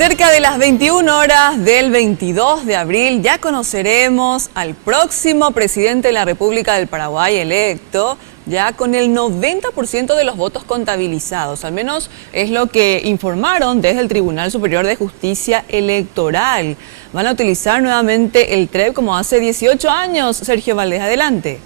Cerca de las 21 horas del 22 de abril ya conoceremos al próximo presidente de la República del Paraguay electo, ya con el 90% de los votos contabilizados. Al menos es lo que informaron desde el Tribunal Superior de Justicia Electoral. Van a utilizar nuevamente el TREP como hace 18 años. Sergio Valdés, adelante.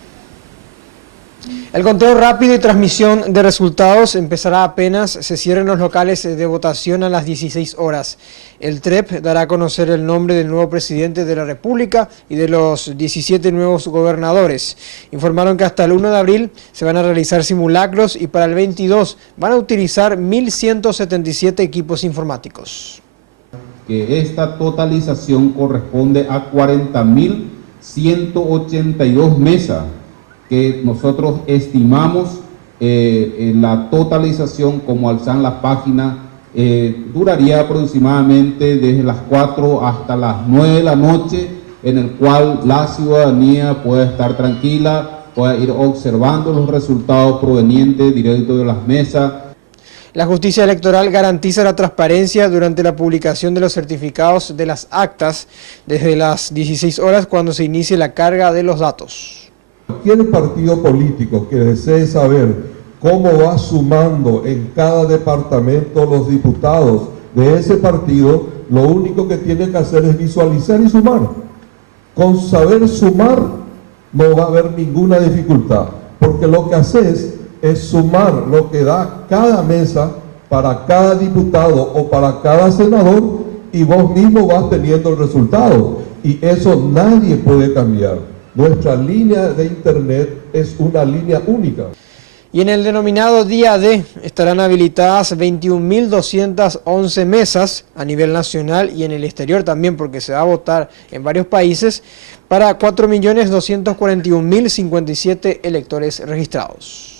El conteo rápido y transmisión de resultados empezará apenas se cierren los locales de votación a las 16 horas. El TREP dará a conocer el nombre del nuevo presidente de la República y de los 17 nuevos gobernadores. Informaron que hasta el 1 de abril se van a realizar simulacros y para el 22 van a utilizar 1.177 equipos informáticos. Que esta totalización corresponde a 40.182 mesas que nosotros estimamos en la totalización, como al en la página, duraría aproximadamente desde las 4 hasta las 9 de la noche, en el cual la ciudadanía puede estar tranquila, puede ir observando los resultados provenientes directos de las mesas. La justicia electoral garantiza la transparencia durante la publicación de los certificados de las actas desde las 16 horas cuando se inicie la carga de los datos. Cualquier partido político que desee saber cómo va sumando en cada departamento los diputados de ese partido, lo único que tiene que hacer es visualizar y sumar. Con saber sumar no va a haber ninguna dificultad, porque lo que haces es sumar lo que da cada mesa para cada diputado o para cada senador y vos mismo vas teniendo el resultado. Y eso nadie puede cambiar. Nuestra línea de internet es una línea única. Y en el denominado día D estarán habilitadas 21.211 mesas a nivel nacional y en el exterior también, porque se va a votar en varios países, para 4.241.057 electores registrados.